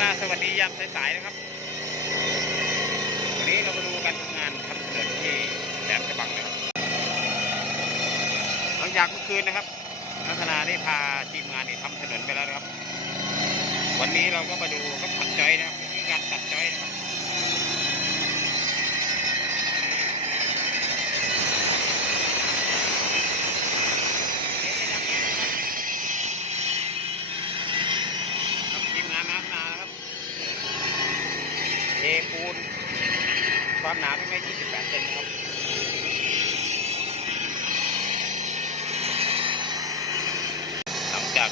นาสวัสดียามสายๆนะครับ วันนี้เรามาดูการทำงานทำถนนที่แหลมฉบังนะครับหลังจากเมื่อคืนนะครับนักนาได้พาทีมงานนี่ทำถนนไปแล้วนะครับ วันนี้เราก็มาดูก็ตัดจอยนะครับวิธีการตัดจอยนะครับทีมงานนักนานะครับเทปูน ความหนาไม่ไม่28เซนนะครับหลังจาก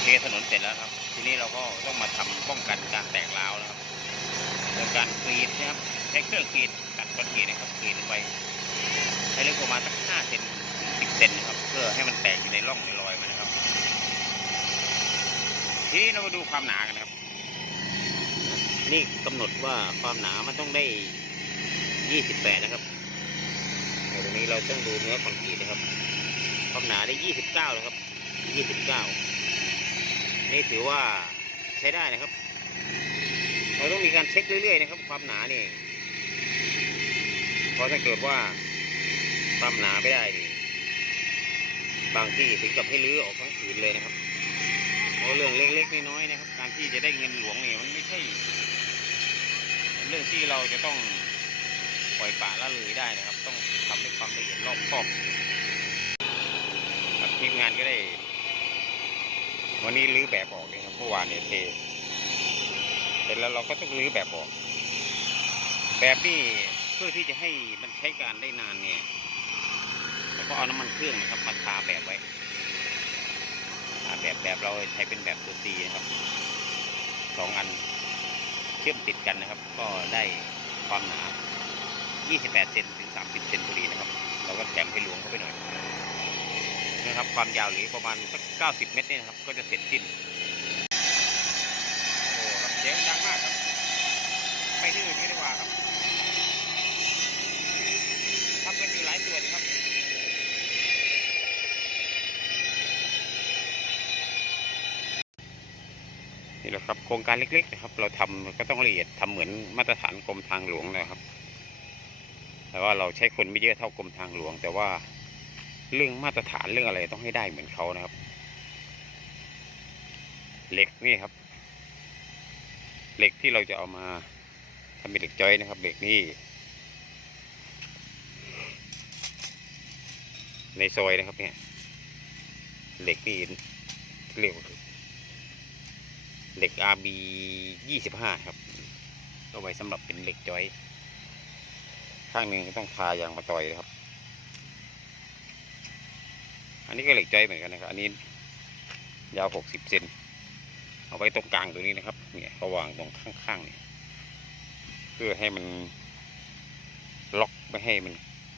เทถนนเสร็จแล้วครับ ทีนี้เราก็ต้องมาทำป้องกันการแตกร้าวนะครับโดยการกรีดนะครับใช้เครื่องกรีดตัดก้อนกรีดนะครับกรีดลงไปให้ลึกประมาณสัก5เซนถึง10เซนนะครับ เพื่อให้มันแตกอยู่ในร่องในรอยมันนะครับ ทีนี้เรามาดูความหนากันนะครับนี่กำหนดว่าความหนามันต้องได้ 28นะครับตรงนี้เราต้องดูเนื้อคอนกรีตนะครับความหนาได้29นะครับ29นี่ถือว่าใช้ได้นะครับ เราต้องมีการเช็คเรื่อยๆนะครับ ความหนานี่เพราะถ้าเกิดว่าความหนาไม่ได้นี่บางที่ถึงกับให้รื้อออกทั้งผืนเลยนะครับเพราะเรื่องเล็กๆน้อยๆนะครับ การที่จะได้เงินหลวงนี่มันไม่ใช่ เป็นเรื่องที่เราจะต้อง ล่อยปะละเลยได้นะครับ ต้องทำด้วยความละเอียดรอบคอบครับทีมงานก็ได้ วันนี้รื้อแบบออกเลยครับเมื่อวานเนี่ยเทเสร็จแล้วเราก็ต้องรื้อแบบออก แบบนี้เพื่อที่จะให้มันใช้การได้นานเนี่ยแล้วก็เอาน้ำมันเครื่องนะครับมาทาแบบไว้อ่าแบบแบบเราใช้เป็นแบบตัวซีนะครับสองอันเชื่อมติดกันนะครับ ก็ได้ความหนา 28เซนถึง 30เซนพอดีนะครับ เราก็แถมให้หลวงเข้าไปหน่อยนะครับ ความยาวเหรือประมาณสัก 90 เมตรเนี่ยนะครับ ก็จะเสร็จสิ้น โอ้ครับเสียงดังมากครับ ไปที่อื่นไม่ไดีกว่าครับทำกันอยู่หลายส่วนครับนี่แหละครับโครงการเล็กๆนะครับ เราทำก็ต้องละเอียดทำเหมือนมาตรฐานกรมทางหลวงนะครับ แต่ว่าเราใช้คนไม่เยอะเท่ากรมทางหลวง แต่ว่าเรื่องมาตรฐานเรื่องอะไรต้องให้ได้เหมือนเขานะครับ เหล็กนี่ครับ เหล็กที่เราจะเอามาทำเป็นเหล็กจอยนะครับ เหล็กนี่ในซอยนะครับเนี่ย เหล็กนี่เรียกว่าเหล็ก RB 25 ครับก็ไว้สำหรับเป็นเหล็กจอย ข้างหนึ่งต้องทายางมาต่อยนะครับ อันนี้ก็เหล็กใจเหมือนกันนะครับ อันนี้ยาว60เซนเอาไว้ตรงกลางตรงนี้นะครับ เนี่ยเขาวางตรงข้างๆเนี่ยเพื่อให้มันล็อกไม่ให้มัน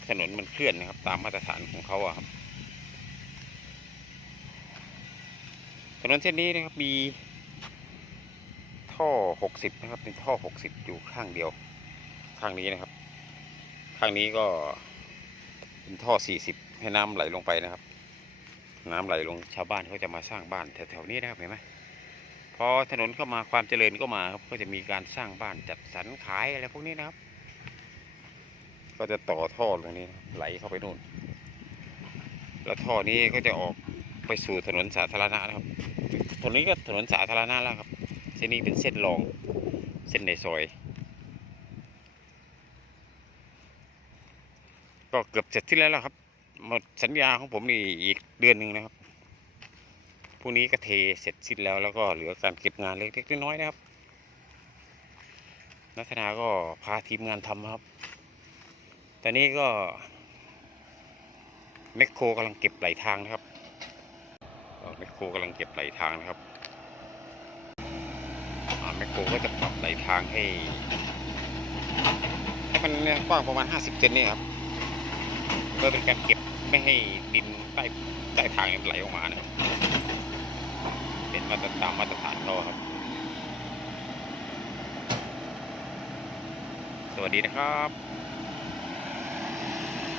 ถนนมันเคลื่อนนะครับ ตามมาตรฐานของเขาอะครับถนนเส้นนี้นะครับมีท่อหกสิบนะครับ เป็นท่อหกสิบอยู่ข้างเดียว ข้างนี้นะครับ ข้างนี้ก็เป็นท่อสี่สิบให้น้ำไหลลงไปนะครับ น้ำไหลลงชาวบ้านเขาจะมาสร้างบ้านแถวๆนี้นะครับเห็นไหมพอถนนเข้ามาความเจริญก็มาครับก็จะมีการสร้างบ้านจัดสรรขายอะไรพวกนี้นะครับ ก็จะต่อท่อตรงนี้ไหลเข้าไปนู่น แล้วท่อนี้ก็จะออกไปสู่ถนนสาธารณะนะครับถนนนี้ก็ถนนสาธารณะแล้วครับเส้นนี้เป็นเส้นรองเส้นในซอย ก็เกือบเสร็จที่แล้วครับ หมดสัญญาของผมนี่อีกเดือนหนึ่งนะครับพรุ่งนี้ก็เทเสร็จสิ้นแล้วแล้วก็เหลือการเก็บงานเล็กๆน้อยๆนะครับ นักธนาก็พาทีมงานทำครับ ตอนนี้ก็แมคโครกำลังเก็บไหลทางนะครับแมคโครกำลังเก็บไหลทางนะครับอ่าแมคโครก็จะปรับไหลทางให้ให้มันกว้างประมาณ 50เซนนี่ครับ เพื่อเป็นการเก็บไม่ให้ดินใต้ใต้ทางไหลออกมานะเป็นมาตรฐานมาตรฐานเขาครับ สวัสดีนะครับ